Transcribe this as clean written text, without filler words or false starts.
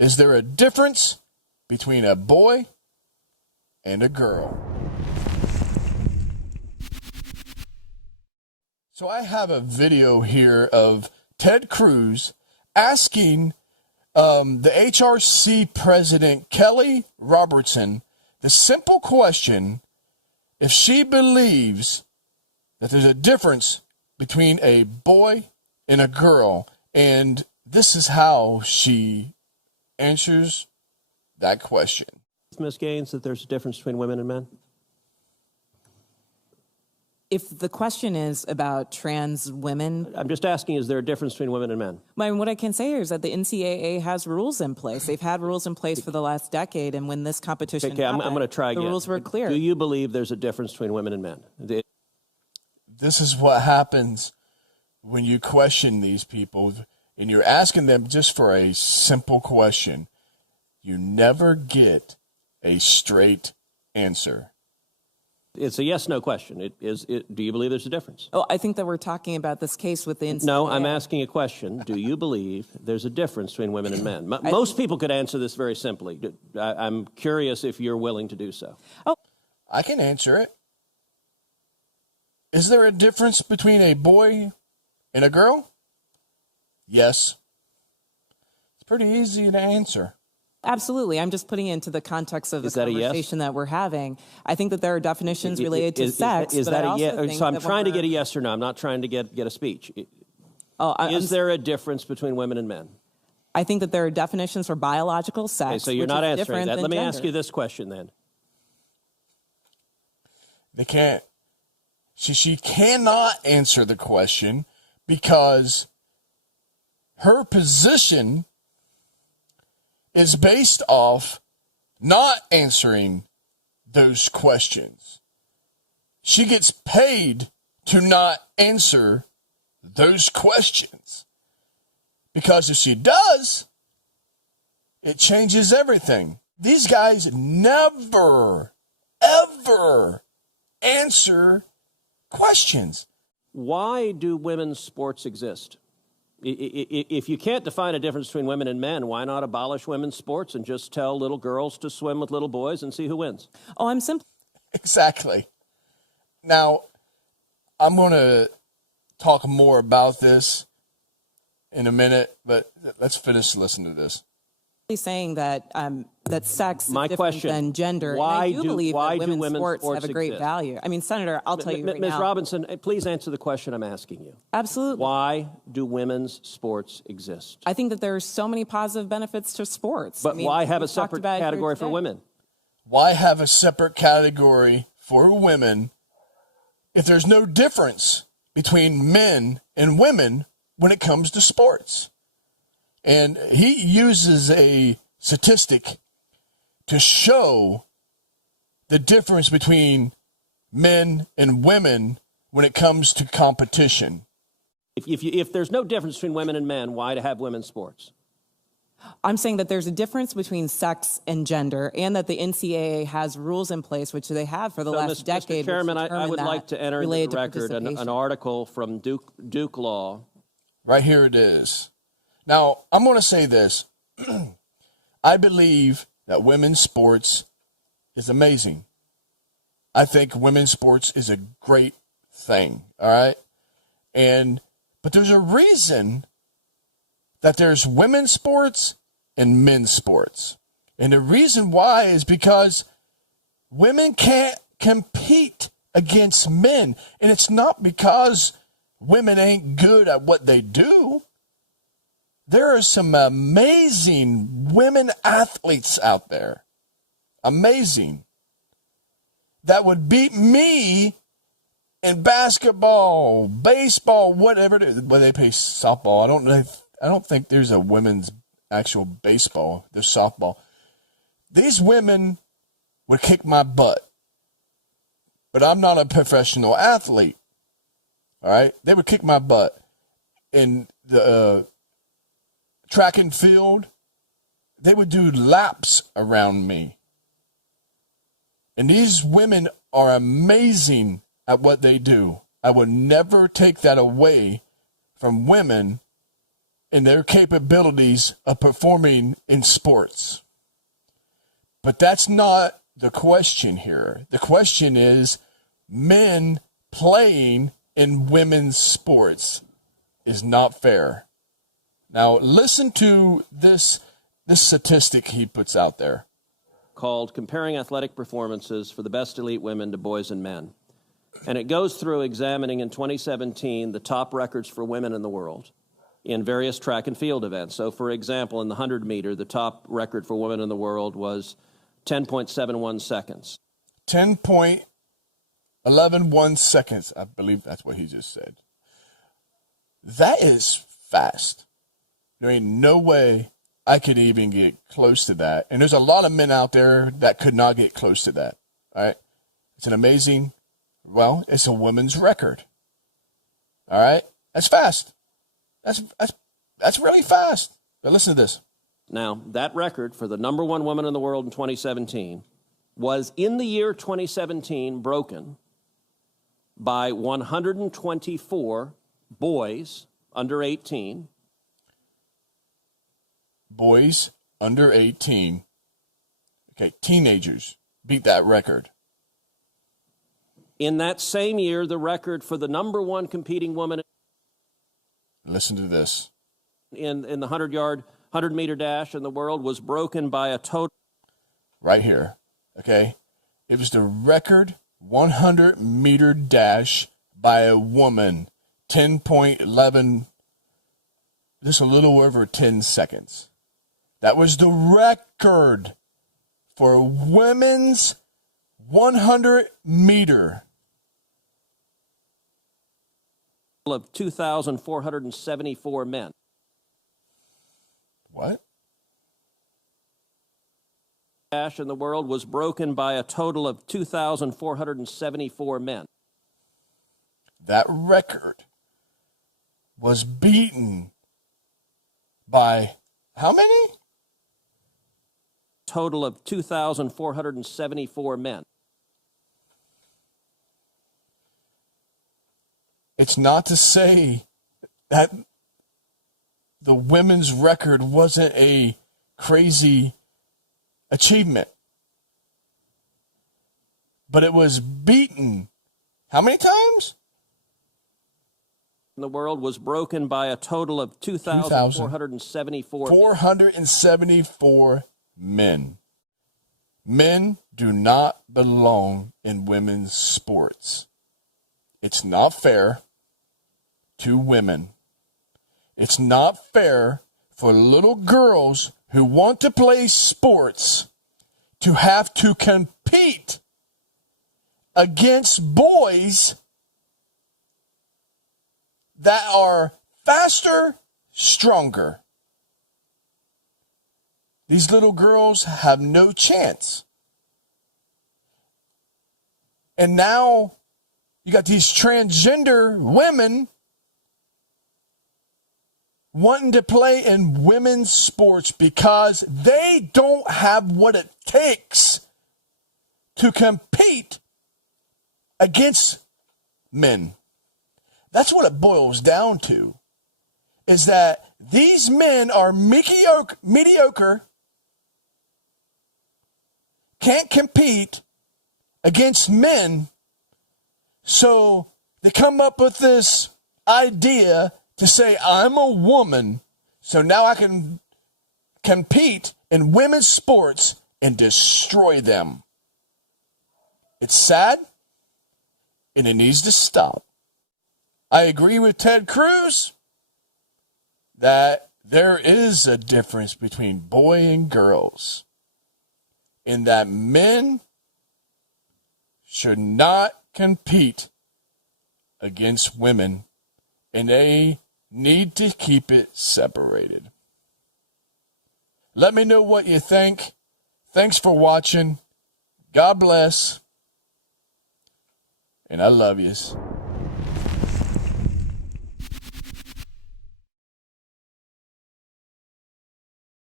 Is there a difference between a boy and a girl? So I have a video here of Ted Cruz asking the HRC president, Kelly Robertson, the simple question if she believes that there's a difference between a boy and a girl. And this is how she answers that question. Ms. Gaines, that there's a difference between women and men? If the question is about trans women, I'm just asking, is there a difference between women and men? what I can say here is that the NCAA has rules in place. They've had rules in place for the last decade, and when this competition happened, I'm going to try again. The rules were clear. Do you believe there's a difference between women and men? This is what happens when you question these people and you're asking them just for a simple question. You never get a straight answer. It's a yes/no question. Do you believe there's a difference? Oh, I think that we're talking about this case with the NCAA. No, I'm asking a question. Do you believe there's a difference between women and men? Most people could answer this very simply. I'm curious if you're willing to do so. Oh, I can answer it. Is there a difference between a boy and a girl? Yes. It's pretty easy to answer. absolutely. I'm just putting it into the context of the conversation that we're having. I think that there are definitions related to sex. Is that a yes? So I'm that trying to get a yes or no. I'm not trying to get a speech. Is there a difference between women and men? I think that there are definitions for biological sex. Okay, so you're not answering that. Let me gender. ask you this question then. They can't. She cannot answer the question because her position is based off not answering those questions. She gets paid to not answer those questions. Because if she does, it changes everything. These guys never, ever answer questions. Why do women's sports exist? If you can't define a difference between women and men, why not abolish women's sports and just tell little girls to swim with little boys and see who wins? Oh, I'm simply... Exactly. Now, I'm going to talk more about this in a minute, but let's finish listening to this. saying that that sex is My different question, than gender. why and I do believe why that do women's sports have a great exist? value. I mean, Senator, I'll tell you right Ms. now. Robinson, please answer the question I'm asking you. Absolutely. Why do women's sports exist? I think that there are so many positive benefits to sports. But I mean, why have a we've talked separate about it here category for today. women? Why have a separate category for women if there's no difference between men and women when it comes to sports? And he uses a statistic to show the difference between men and women when it comes to competition. If there's no difference between women and men, why to have women's sports? I'm saying that there's a difference between sex and gender, and that the NCAA has rules in place, which they have for the last decade. Mr. Chairman, which I would like to enter into the record an article from Duke Law. Right here it is. Now, I'm going to say this. I believe that women's sports is amazing. I think women's sports is a great thing, all right? But there's a reason that there's women's sports and men's sports. And the reason why is because women can't compete against men. And it's not because women ain't good at what they do. There are some amazing women athletes out there. Amazing. That would beat me in basketball, baseball, whatever it is. Well, they play softball. I don't think there's a women's actual baseball. There's softball. These women would kick my butt. But I'm not a professional athlete. All right? They would kick my butt. In the track and field, they would do laps around me. And these women are amazing at what they do. I would never take that away from women in their capabilities of performing in sports. But that's not the question here. The question is men playing in women's sports is not fair. Now, listen to this statistic he puts out there. Called Comparing Athletic Performances for the Best Elite Women to Boys and Men. And it goes through examining in 2017 the top records for women in the world in various track and field events. So, for example, in the 100 meter, the top record for women in the world was 10.71 seconds. 10.111 seconds. I believe that's what he just said. That is fast. There ain't no way I could even get close to that. And there's a lot of men out there that could not get close to that. All right. It's an amazing, well, it's a women's record. All right. That's fast. That's really fast. But listen to this. Now, that record for the number one woman in the world in 2017 was in the year 2017 broken by 124 boys under 18. Boys under 18, okay, teenagers beat that record. In that same year, the record for the number one competing woman. Listen to this. In the 100-meter dash in the world was broken by a total. Right here, okay? It was the record 100-meter dash by a woman, 10.11, just a little over 10 seconds. That was the record for women's 100-meter. Of 2,474 men. What? Dash in the world was broken by a total of 2,474 men. That record was beaten by how many? Total of 2,474 men. It's not to say that the women's record wasn't a crazy achievement, but it was beaten how many times? The world was broken by a total of 2,474 474 men. Men do not belong in women's sports. It's not fair to women. It's not fair for little girls who want to play sports to have to compete against boys that are faster, stronger. These little girls have no chance. And now you got these transgender women wanting to play in women's sports because they don't have what it takes to compete against men. That's what it boils down to, is that these men are mediocre, can't compete against men, so they come up with this idea to say, I'm a woman, so now I can compete in women's sports and destroy them. It's sad, and it needs to stop. I agree with Ted Cruz that there is a difference between boy and girls, in that men should not compete against women, and they need to keep it separated. Let me know what you think. Thanks for watching. God bless. And I love yous.